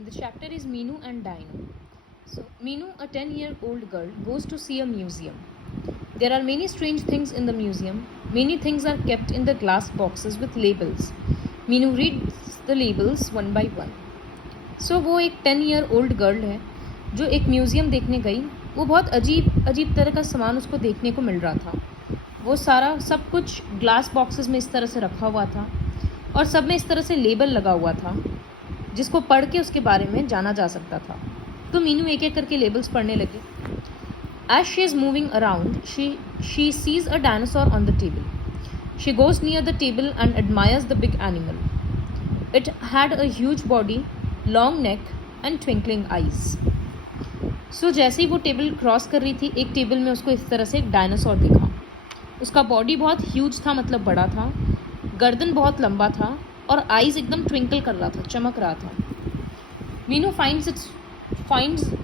The chapter is Meenu and Dino. So, Meenu, a 10-year-old girl, goes to see a museum. There are many strange things in the museum. Many things are kept in the glass boxes with labels. Meenu reads the labels one by one. So, वो एक 10-year-old girl है जो एक museum देखने गई. वो बहुत अजीब तरह का सामान उसको देखने को मिल रहा था. वो सारा सब कुछ ग्लास बॉक्सेस में इस तरह से रखा हुआ था और सब में इस तरह से लेबल लगा हुआ था जिसको पढ़ के उसके बारे में जाना जा सकता था. तो मीनू एक एक करके लेबल्स पढ़ने लगी. As she is moving around, she sees a dinosaur on the table. She goes near the table and admires the big animal. It had a huge body, long neck and twinkling eyes. So जैसे ही वो table cross कर रही थी, एक table में उसको इस तरह से एक डायनासोर दिखा. उसका बॉडी बहुत ह्यूज था, मतलब बड़ा था, गर्दन बहुत लंबा था और आईज एकदम ट्विंकल कर रहा था, चमक रहा था. Meenu finds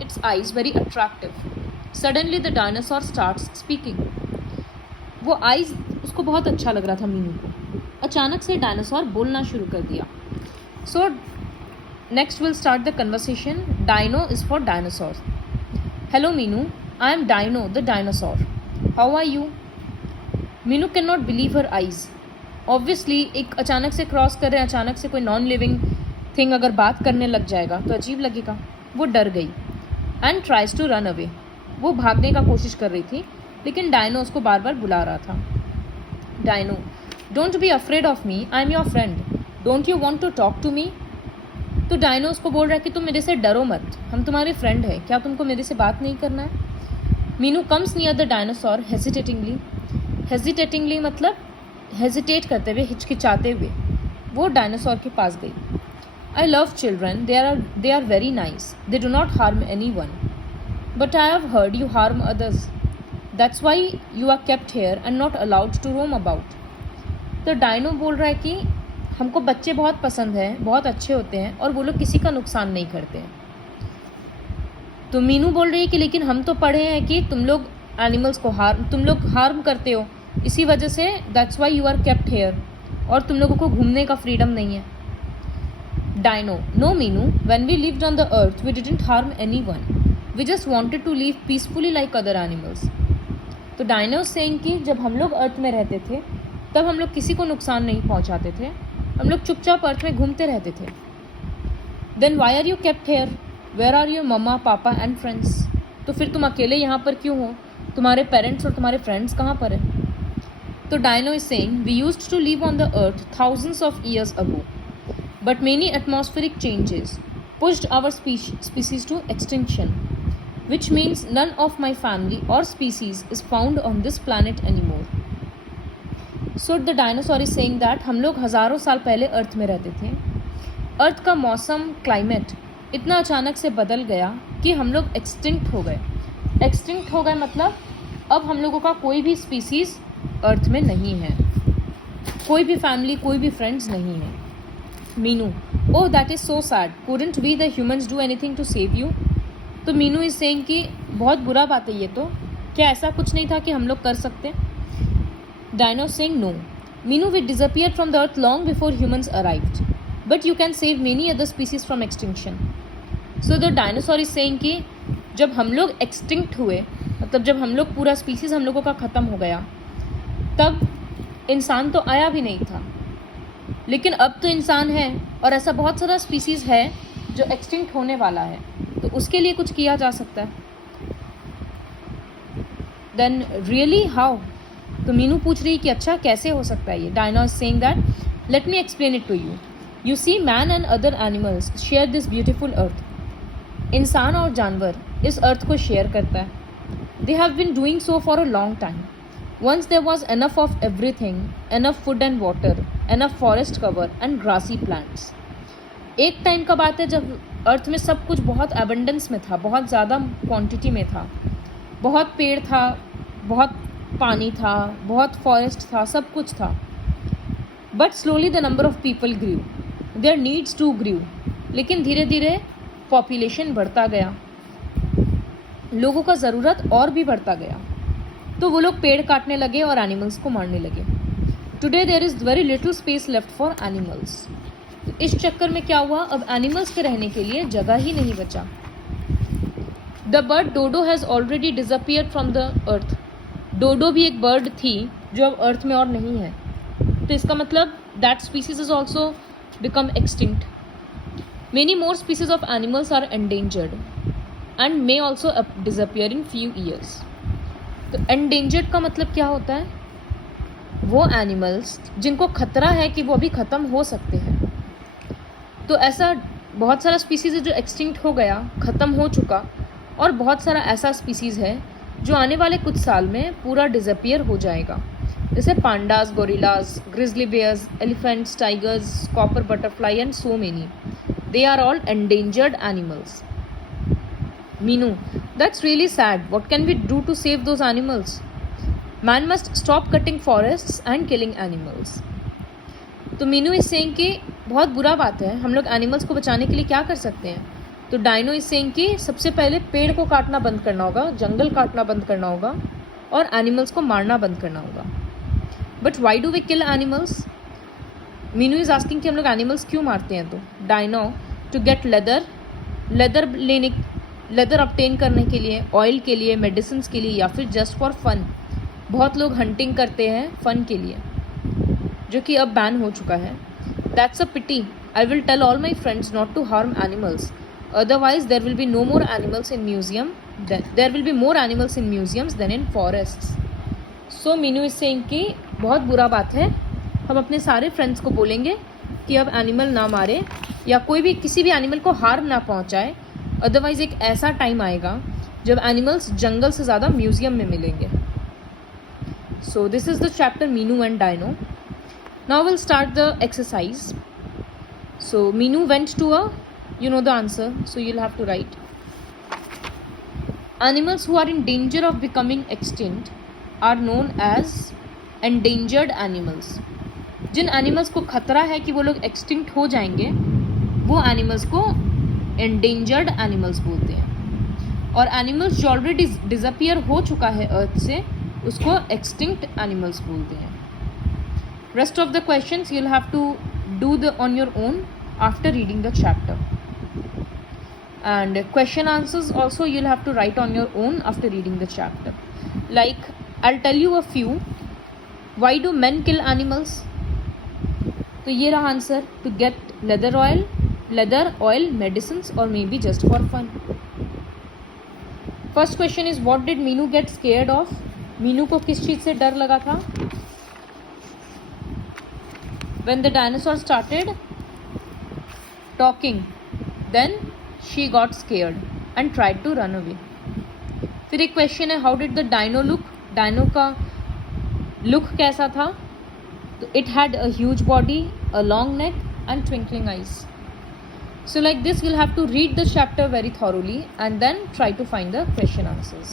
its eyes very attractive. Suddenly the dinosaur starts speaking. वो आईज उसको बहुत अच्छा लग रहा था मीनू को. अचानक से डायनासोर बोलना शुरू कर दिया. So next we'll start the conversation. Dino is for dinosaurs. Hello Meenu, I am Dino the dinosaur. How are you? Meenu cannot believe her eyes. Obviously एक अचानक से क्रॉस कर रहे हैं, अचानक से कोई नॉन लिविंग थिंग अगर बात करने लग जाएगा तो अजीब लगेगा. वो डर गई. And tries to run away. वो भागने का कोशिश कर रही थी लेकिन डायनो उसको बार बार बुला रहा था. Dino, don't be afraid of me, I am your friend. Don't you want to talk to me? तो डायनो उसको बोल रहा है कि तुम मेरे से डरो मत, हम तुम्हारे फ्रेंड हैं, क्या तुमको मेरे से बात नहीं करना है? Meenu comes near the dinosaur hesitatingly. Hesitatingly मतलब हेजिटेट करते हुए, हिचकिचाते हुए वो डायनासोर के पास गई. I love children, they are very nice. They do not harm anyone. But I have heard you harm others. That's why you are kept here and not allowed to roam about. तो dino बोल रहा है कि हमको बच्चे बहुत पसंद हैं, बहुत अच्छे होते हैं और वो लोग किसी का नुकसान नहीं करते हैं. तो मीनू बोल रही है कि लेकिन हम तो पढ़े हैं कि तुम लोग एनिमल्स को तुम लोग हार्म करते हो, इसी वजह से that's why you are kept here, और तुम लोगों को घूमने का फ्रीडम नहीं है. Dino, no Meenu, when we lived on the earth we didn't harm anyone. We just wanted to live peacefully like other animals. तो डायनो सेइंग कि जब हम लोग अर्थ में रहते थे तब हम लोग किसी को नुकसान नहीं पहुंचाते थे, हम लोग चुपचाप अर्थ में घूमते रहते थे. Then why are you kept here? Where are your mama, papa and friends? तो फिर तुम अकेले यहाँ पर क्यों हो? तुम्हारे पेरेंट्स और तुम्हारे फ्रेंड्स कहाँ पर हैं? तो Dino is saying we used to live on the earth thousands of years ago. But many atmospheric changes pushed our species to extinction, which means none of my family or species is found on this planet anymore. So the dinosaur is saying that हम लोग हज़ारों साल पहले अर्थ में रहते थे. अर्थ का मौसम, क्लाइमेट इतना अचानक से बदल गया कि हम लोग एक्सटिंक्ट हो गए. एक्सटिंक्ट हो गए मतलब अब हम लोगों का कोई भी स्पीसीज़ अर्थ में नहीं है, कोई भी फैमिली, कोई भी फ्रेंड्स नहीं है. Meenu, oh that is so sad, couldn't we the humans do anything to save you? तो मीनू इज सेइंग कि बहुत बुरा बात है ये तो, क्या ऐसा कुछ नहीं था कि हम लोग कर सकते? Dino saying no Meenu, we disappear from the earth long before humans arrived, but you can save many other species from extinction. So the dinosaur is saying कि जब हम लोग एक्सटिंक्ट हुए, मतलब जब हम लोग पूरा स्पीसीज हम लोगों का ख़त्म हो गया, तब इंसान तो आया भी नहीं था, लेकिन अब तो इंसान है और ऐसा बहुत सारा स्पीसीज़ है जो एक्सटिंक्ट होने वाला है, तो उसके लिए कुछ किया जा सकता है. Then really how? तो मीनू पूछ रही कि अच्छा कैसे हो सकता है ये? Dino is saying that let me explain it to you. You see man and other animals share this beautiful earth. इंसान और जानवर इस अर्थ को शेयर करता है. They have been doing so for a long time. Once there was enough of everything, enough food and water, enough forest cover and grassy plants. एक time का बात है जब अर्थ में सब कुछ बहुत एबंडेंस में था, बहुत ज़्यादा क्वांटिटी में था, बहुत पेड़ था, बहुत पानी था, बहुत फॉरेस्ट था, सब कुछ था. But slowly the number of people grew, there needs to grew. लेकिन धीरे धीरे पॉपुलेशन बढ़ता गया, लोगों का ज़रूरत और भी बढ़ता गया, तो वो लोग पेड़ काटने लगे और एनिमल्स को मारने लगे. Today there is very little space left for animals. इस चक्कर में क्या हुआ, अब एनिमल्स के रहने के लिए जगह ही नहीं बचा. The bird dodo has already disappeared from the earth. Dodo भी एक बर्ड थी जो अब अर्थ में और नहीं है. तो इसका मतलब that species is also become extinct. Many more species of animals are endangered and may also disappear in few years. तो एंडेंजर्ड का मतलब क्या होता है, वो एनिमल्स जिनको खतरा है कि वो अभी ख़त्म हो सकते हैं. तो ऐसा बहुत सारा स्पीसीज़ है जो एक्सटिंक्ट हो गया, ख़त्म हो चुका, और बहुत सारा ऐसा स्पीसीज़ है जो आने वाले कुछ साल में पूरा डिसअपियर हो जाएगा. जैसे pandas, gorillas, grizzly bears, elephants, tigers, copper butterfly and so many. They are all endangered animals. Meenu, that's really sad. What can we do to save those animals? Man must stop cutting forests and killing animals. तो मीनू इस saying कि बहुत बुरा बात है, हम लोग animals को बचाने के लिए क्या कर सकते हैं. तो डाइनो इस सेइंग कि सबसे पहले पेड़ को काटना बंद करना होगा, जंगल काटना बंद करना होगा, और एनिमल्स को मारना बंद करना होगा. But why do we kill animals? Meenu is asking कि हम लोग एनिमल्स क्यों मारते हैं. तो Dino, to get leather obtain करने के लिए, ऑयल के लिए, मेडिसिन के लिए, या फिर जस्ट फॉर फन. बहुत लोग हंटिंग करते हैं फन के लिए, जो कि अब बैन हो चुका है. That's a pity. I will tell all my friends not to harm animals, otherwise there will be no more animals in museum. There will be more animals in museums than in forests. So Meenu is saying कि बहुत बुरा बात है, हम अपने सारे friends को बोलेंगे कि अब एनिमल ना मारे या कोई भी किसी भी एनिमल को हार्म ना पहुंचाए. अदरवाइज एक ऐसा टाइम आएगा जब एनिमल्स जंगल से ज़्यादा म्यूजियम में मिलेंगे. So this is the chapter Meenu and Dino. Now will start the exercise. So Meenu went to you know the answer, so you'll have to write. Animals who are in danger of becoming extinct are known as endangered animals. Jin animals को खतरा है कि वो लोग extinct हो जाएंगे, वो animals को एंडेंजर्ड एनिमल्स बोलते हैं. और एनिमल्स जो ऑलरेडी डिसअपियर हो चुका है अर्थ से, उसको एक्सटिंक्ट एनिमल्स बोलते हैं. Rest of the questions you will have to do the on your own after reading the chapter. And question answers also you'll have to write on your own after reading the chapter. Like, I'll tell you a few. Why do men kill animals? तो ये रहा answer. To get leather oil, medicines, or maybe just for fun. First question is, what did Meenu get scared of? Meenu को किस चीज़ से डर लगा था? When the dinosaur started talking, then she got scared and tried to run away. फिर एक question है, how did the Dino look? Dino का लुक कैसा था? तो it had a huge body, a long neck and twinkling eyes. So like this, you'll have to read the chapter very thoroughly and then try to find the question answers.